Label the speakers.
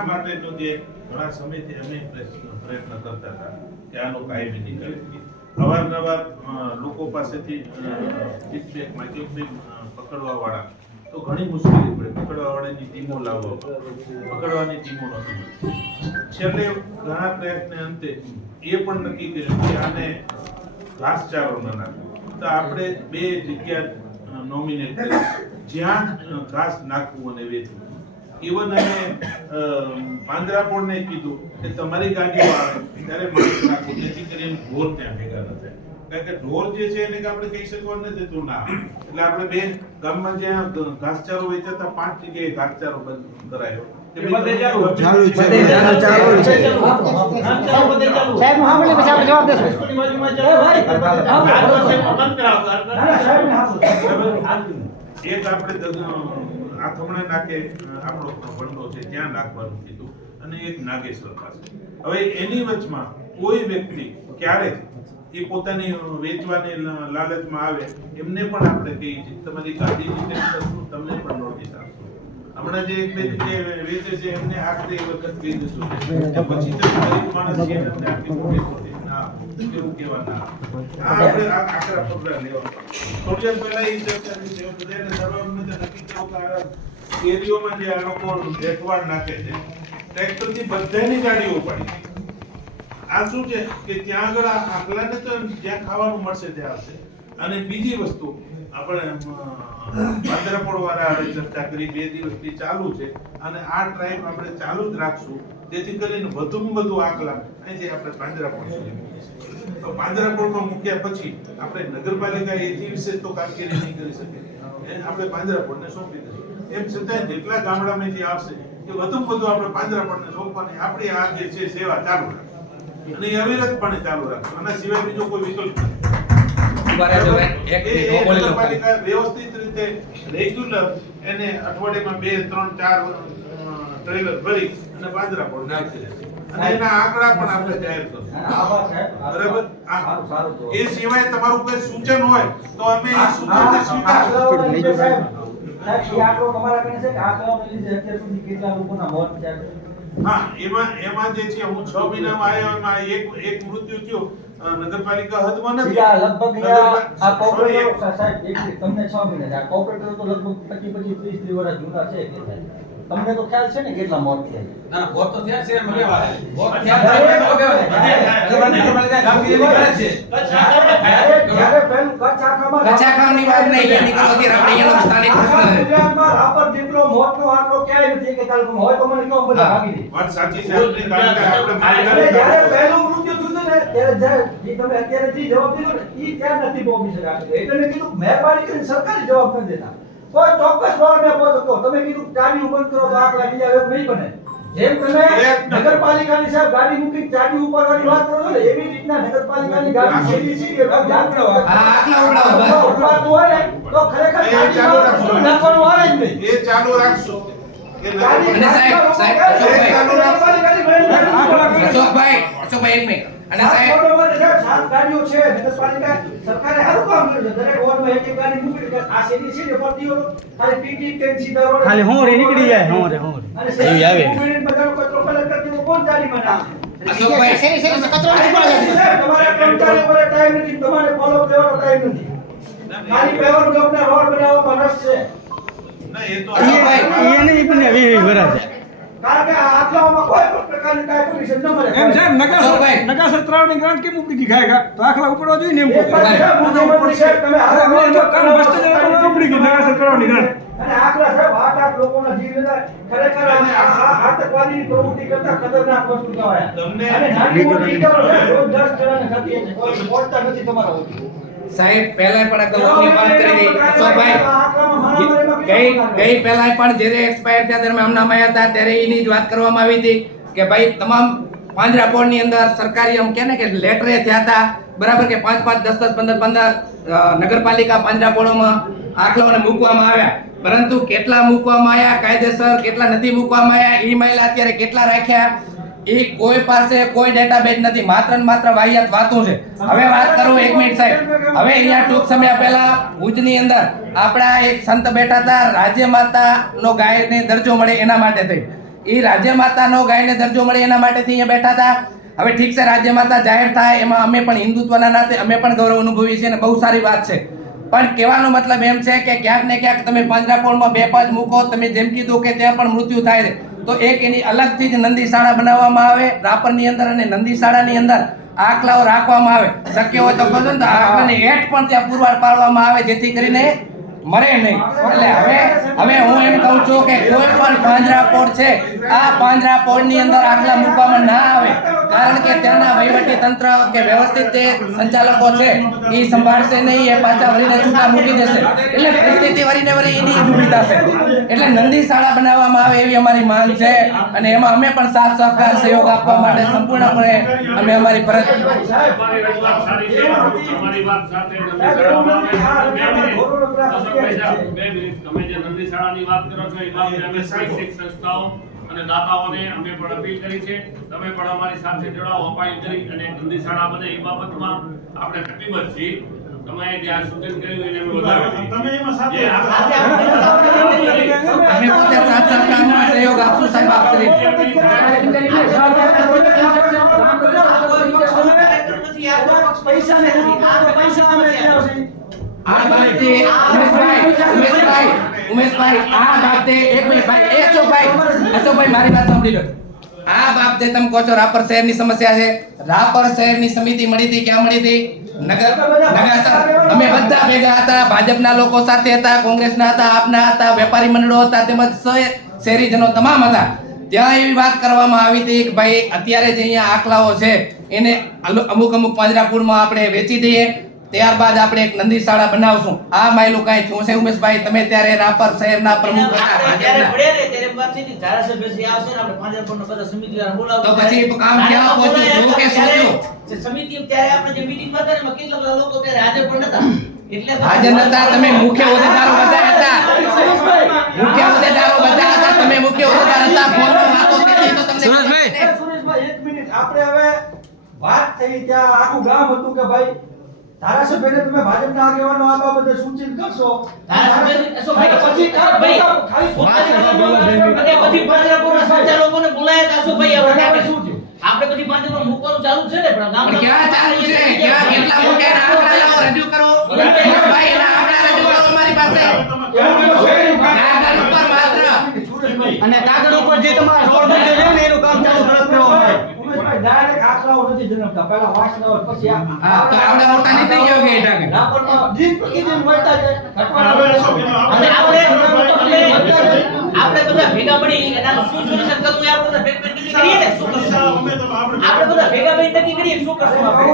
Speaker 1: ઘણા સમયથી અમે પ્રયત્ન કરતા હતા કે આનો કાયમી કરીએ. અવારનવાર લોકો પાસેથી ફીડબેક માઇક્રોફિલ્મ પકડવા વાળા તો ઘણી મુશ્કેલી પડે. પકડવા વાળાની ટીમો લાવવા પકડવાની ટીમો નથી છેલ્લે ઘણા પ્રયત્ન અંતે એ પણ નક્કી કર્યું કે આને ઘાસચારો ન નાખવો તો આપણે બે જગ્યા નોમિનેટ કરી જ્યાં ઘાસ નાખવું અને વેચવું. ઇવન અમે પાંજરાપોળને કીધું કે તમારી ગાડીઓ આવે, ત્યારે માણસ નાખો. જેથી કરીને ઘોર ત્યાં ભેગા ન થાય. કારણ કે ઢોર જે છે એને આપણે કહી શકવા નથી દેતું ના એટલે આપણે બે ગામમાં જ્યાં ઘાસચારો વેચાતા પાંચ જગ્યાએ ઘાસચારો બંધ કરાયો? એક આપણે આથમણે નાકે આપણો ભંડો છે ત્યાં નાખવાનું કીધું. અને એક નાગેશ્વર પાસે. હવે એની વચમાં કોઈ વ્યક્તિ ક્યારે એ પોતાની વેચવાની લાલચમાં આવે, એમને પણ આપણે કહીએ છીએ. તમારી ગાડી તમને પણ નોટિસ આપશો. હમણાં જે એક બે જગ્યાએ વેચે છે, એમને આખરે એ વખત કહી દઈશું પછી તો ગરીબ માણસ છે, એમને આટલી મોટી મોટી ના. એવું લોકો ભેટવાડ નાખે છે બધાની ગાડીઓ ઉપાડી આ શું છે કે ત્યાં આગળ આકલાને તો જ્યાં ખાવાનું મળશે ત્યાં આવશે. અને બીજી વસ્તુ, આપણે ભાદરપોળ વાળા હારે ચર્ચા કરી, બે દિવસથી ચાલુ છે, અને આ ટ્રાઇબ આપણે ચાલુ જ રાખશું. જેથી કરીને વધુમાં વધુ આકલા અહીંથી આપણે પાંજરાપોળ સુધી તો પાંજરાપોળમાં મૂક્યા પછી આપણે નગરપાલિકા એથી વિશે તો કામગીરી નહીં કરી શકે. એને આપણે પાંજરાપોળને સોંપી દઈશું એમ છતાં જેટલા ગામડામાંથી આવશે, એ વધુમાં વધુ આપણે પાંજરાપોળને સોંપવાની આપણી આ જે છે સેવા ચાલુ રાખવી અને એ અવિરતપણે ચાલુ રાખવી આના સિવાય બીજો કોઈ વિકલ્પ નથી વ્યવસ્થિત રીતે રેગ્યુલર એને અઠવાડિયામાં બે ત્રણ ચાર ટ્રેલર ભરી અને પાંજરાપોળ નાખી દે અને એના આંકડા પણ આપણે જાહેર
Speaker 2: કરો સાહેબ
Speaker 1: બરાબર એ સિવાય તમારું કોઈ સૂચન હોય તો અમે એ
Speaker 2: આ-
Speaker 1: સ્વીકારશું
Speaker 2: સાહેબ, આંકડો તમારા કને છે કે સુધી કેટલા લોકોના મોત થયા છે?
Speaker 1: હા એમાં એમાં જે છે હું છ મહિનામાં આવ્યો એમાં એક એક મૃત્યુ થયું નગરપાલિકા હદમાં નથી
Speaker 2: આ લગભગ આ- કોર્પોરેટરો, સાહેબ, તમને છ મહિના છે. આ કોર્પોરેટરો તો લગભગ પચીસ પચીસ ત્રીસ ત્રીસ વર્ષ જૂના છે. તમને તો ખ્યાલ છે ને કેટલા મોત થયા?
Speaker 3: ના ના તો થયા છે એમ કહેવાય. વોટ થયા છે એમ કહેવાય. નગરપાલિકા કામગીરી કરે છે.
Speaker 2: જ્યારે- જ્યારે કચ્છ આખામાં-
Speaker 4: કચ્છ આખાની વાત નહીં, એની કરો અત્યારે આપણે એનો સ્થાનિક પ્રશ્ન છે.
Speaker 2: ગુજરાતમાં રાપર જેટલો મોતનો આંકડો ક્યાંય નથી કે તાલુકામાં. હોય તો મને કહો, બધા ભાગી દે.
Speaker 1: વાત સાચી છે આપણે
Speaker 2: અને જ્યારે પહેલું મૃત્યુ થયું ને, ત્યારે જ્યારે તમે અત્યારે જે જવાબ દીધો ને, એ ત્યાં નથી પહોંચી શકાય એટલે મેં કીધું, મહેરબાની કરીને સરકારી જવાબ નથી દેતા. કોઈ ચોક્કસ ભાવને આપો તો કહો. તમે કીધું ચાવી બંધ કરો તો આંકડા બીજા એવું નહીં બને. જેમ તમે નગરપાલિકાની સાહેબ ગાડી મૂકી ચાવી ઉપાડવાની વાત કરો છો ને, એવી રીતના નગરપાલિકાની ગાડી સીધી સીધી
Speaker 4: આટલા ઉડાવો, બસ.
Speaker 2: ઉપાડતું હોય ને, તો ખરેખર. નાખવાનું આવે જ નહીં.
Speaker 1: એ ચાલુ રાખશું
Speaker 2: ગાડી
Speaker 4: સાહેબ, સાહેબ,
Speaker 2: ગાડી-
Speaker 4: અશોકભાઈ અશોકભાઈ એક મિનિટ અને
Speaker 2: સાત
Speaker 4: સાહેબ
Speaker 2: સાહેબ સાત ગાડીઓ છે નગરપાલિકા સરકારે હારું કામ કર્યું છે દરેક વોર્ડમાં એક એક ગાડી મૂકી દીધી આ છે ને પડતીઓ ખાલી પીટી ટ્રેન સીધા રોડ
Speaker 5: ખાલી હોંરે નીકળી જાય, હોંરે, હોંરે.
Speaker 2: અને
Speaker 5: એવી આવે.
Speaker 2: શેરી બધાનો કચરો કલેક્ટર જેવો કોણ ચાલી માં નામ
Speaker 4: અશોકભાઈ
Speaker 2: તમારા કર્મચારીઓ પર ટાઈમ નથી તમારે ફોલો કરવાનો ટાઈમ નથી ખાલી પેવર બ્લોકના રોડ બનાવવામાં રસ છે
Speaker 1: ના એ તો
Speaker 4: અશોકભાઈ.
Speaker 5: એ નહીં પણ એવી વીસ છે
Speaker 2: કારણ કે આ કોઈ પણ પ્રકારની કાંઈ permission ન મળે.
Speaker 5: એમ સાહેબ પેલા
Speaker 4: અશોકભાઈ.
Speaker 5: નગાસર ગ્રાન્ટ કેમ ઉપડી ગઈ ખાયગા તો આખલા ઉપડવા જોઈએ ને એમ
Speaker 2: એ પણ છે, મુખ્યમંત્રી સાહેબ, તમે હાલ
Speaker 5: તો કાલ બસ ઉપડી. ગઈ નગાસર તળાવની ગ્રાન્ટ.
Speaker 2: અને આકરા સાહેબ આઠ આઠ લોકોના જીવ લેતા ખરેખર આ- આ- આ આતંકવાદીની પ્રવૃત્તિ કરતા ખતરનાક વસ્તુ કહેવાય
Speaker 1: તમને-
Speaker 2: અને નાની મોટી કરો રોજ દસ જણાને થતી હશે. કોઈ પહોંચતા નથી તમારા
Speaker 4: સાહેબ પહેલા પણ આ કલમની વાત કરી. હતી અશોકભાઈ
Speaker 2: આકરામાં મારામારીમાં
Speaker 4: ગઈ ગઈ પહેલા પણ જ્યારે એક્સપાયર થયા અમને હમણાં હતા, ત્યારે એની જ વાત કરવામાં આવી હતી કે ભાઈ, તમામ પાંજરા બોર્ડની અંદર સરકારી આમ કે ને કે લેટરે થયા હતા. બરાબર કે પાંચ પાંચ, દસ દસ, પંદર પંદર નગરપાલિકા પાંજરા બોર્ડોમાં આખલાઓને મૂકવામાં આવ્યા. પરંતુ કેટલા મૂકવામાં આવ્યા? કાયદેસર કેટલા નથી મૂકવામાં આવ્યા? ઈ મહિલા અત્યારે કેટલા રાખ્યા? એ કોઈ પાસે કોઈ ડેટાબેઝ નથી. માત્ર ને માત્ર વાહિયાત વાતો છે. હવે વાત કરું એક મિનિટ સાહેબ. હવે અહીંયા ટૂંક સમય પહેલા ભુજની અંદર આપણા એક સંત બેઠા હતા. રાજ્ય માતા નો ગાયને દરજ્જો મળે એના માટે થઈ. એ રાજ્ય માતાનો ગાયને દરજ્જો મળે એના માટેથી અહીંયા બેઠા હતા. હવે ઠીક છે, રાજ્ય માતા જાહેર થાય. એમાં અમે પણ હિન્દુત્વના નાતે અમે પણ ગૌરવ અનુભવીએ છીએ અને બહુ સારી વાત છે. પણ કહેવાનો મતલબ એમ છે કે ક્યાંક ને ક્યાંક તમે પાંજરાપોળમાં બે પાંચ મૂકો, તમે જેમ કીધું કે ત્યાં પણ મૃત્યુ થાય છે. તો એક એની અલગથી જ નંદી શાળા બનાવવામાં આવે, રાપરની અંદર અને નંદી શાળાની અંદર આખલાઓ રાખવામાં આવે. શક્ય હોય તો કહો ને તો આખલાની હેઠ પણ ત્યાં પુરવાર પાડવામાં આવે, જેથી કરીને મરે નહીં. એટલે હવે હવે હું એમ કહું છું કે કોઈ પણ પાંજરાપોળ છે આ પાંજરાપોળની અંદર આટલા મૂકવામાં ના આવે. કારણ કે ત્યાંના વહીવટી તંત્ર કે વ્યવસ્થિત જે સંચાલકો છે એ સંભાળશે નહીં એ પાછા વળીને છૂટા મૂકી દેશે. એટલે પરિસ્થિતિ વળીને વળી એની ઊભી થશે એટલે નંદી શાળા બનાવવામાં આવે એવી અમારી માંગ છે અને એમાં અમે પણ સાથ સહકાર સહયોગ આપવા માટે સંપૂર્ણપણે અમે અમારી ફરજ
Speaker 6: બે મિનિટ તમે જે નંદી શાળાની વાત કરો છો એ બાબતે અમે શૈક્ષણિક સંસ્થાઓ અને દાતાઓને અમે પણ અપીલ કરી છે તમે પણ અમારી સાથે જોડાઓ અપાઈલ કરી અને નંદી શાળા બને એ બાબતમાં આપણે કટિબદ્ધ છીએ તમે જે સૂચન કર્યું એને અમે વધાવીએ
Speaker 1: તમે એમાં સાથે
Speaker 6: આ
Speaker 4: અમે પોતે સાથ સહકારનો સહયોગ આપશું સાહેબ આપ કરીને.
Speaker 2: પૈસા નથી પૈસા અમે
Speaker 4: આ બાબતે ઉમેશભાઈ મારી વાત સાંભળી લો. આ બાબતે તમે કહો છો રાપર શહેરની સમસ્યા છે. રાપર શહેરની સમિતિ મળી હતી, ક્યાં મળી હતી? નગર નગર અમે બધા ભેગા હતા, ભાજપના લોકો સાથે હતા, કોંગ્રેસના હતા, આપના હતા, વેપારી મંડળો હતા, તેમજ શહેરીજનો તમામ હતા. ત્યાં એવી વાત કરવામાં આવી હતી કે, ભાઈ, અત્યારે જે અહીંયા આકલાઓ છે, એને અમુક અમુક પાંજરાપુરમાં આપણે વેચી દઈએ. ત્યારબાદ આપણે એક નંદી શાળા બનાવશું. આ માયલું કાંઈ થયું છે ઉમેશભાઈ? તમે ત્યારે રાપર શહેરના પ્રમુખ. તો પછી કામ ક્યાં પહોંચ્યું? જોવું કે?
Speaker 7: જે સમિતિ ત્યારે આપણે જે મીટિંગમાં હતા ને કેટલા બધા લોકો ત્યારે હાજર પણ નતા. એટલે
Speaker 4: હાજર નતા તમે મુખ્ય હોદ્દેદારો બધા હતા. મુખ્ય હોદ્દેદારો બધા હતા તમે મુખ્ય હોદ્દેદાર હતા. ફોનમાં વાતો થઈ તો તમને
Speaker 5: સુરેશભાઈ.
Speaker 2: સુરેશભાઈ એક મિનિટ. આપણે હવે વાત થઈ ત્યાં આખું ગામ હતું કે ભાઈ ધારાસભ્યને તમે ભાજપના આગેવાનો આ બાબતે સૂચિત કરશો?
Speaker 7: ધારાસભ્યની- અશોકભાઈ,
Speaker 2: પછી
Speaker 7: ભાઈ,
Speaker 2: ખાલી
Speaker 7: અને પછી સાચા લોકોને બોલાયા હતા અશોકભાઈ આપણે
Speaker 2: શું થયું?
Speaker 7: આપણે પછી પાંજરાપોળ મૂકવાનું ચાલુ છે ને પણ
Speaker 4: ગામ ક્યાં ચાલુ છે? ક્યાં કેટલા મોટા આંકડા લાવો રજૂ કરો? ભાઈ એના આંકડા રજૂ કરો અમારી પાસે. કાગળ ઉપર માત્ર.
Speaker 5: અને કાગળ ઉપર જે તમારા સ્થળ છે ને એનું કામ ચાલુ કરવામાં આવે
Speaker 2: ઉમેશભાઈ ડાયરેક્ટ આંકડાઓ નથી જન્મતા પહેલા વાંચનાર પછી આ
Speaker 4: આવડા મોટા નહીં થઈ ગયો કે એ ટાંકે
Speaker 2: રાપરમાં દિન પ્રતિદિન વધતા જાય.
Speaker 1: હવે અશોક, એનો
Speaker 7: અને આપણે બધા ભેગા પડી આનું શું સોલ્યુશન કરવું એ આપણે ભેગા મળીને કરીએ ને? શું કરશું
Speaker 1: આપણે
Speaker 7: બધા ભેગા પડી નક્કી કરીએ શું કરશું આપણે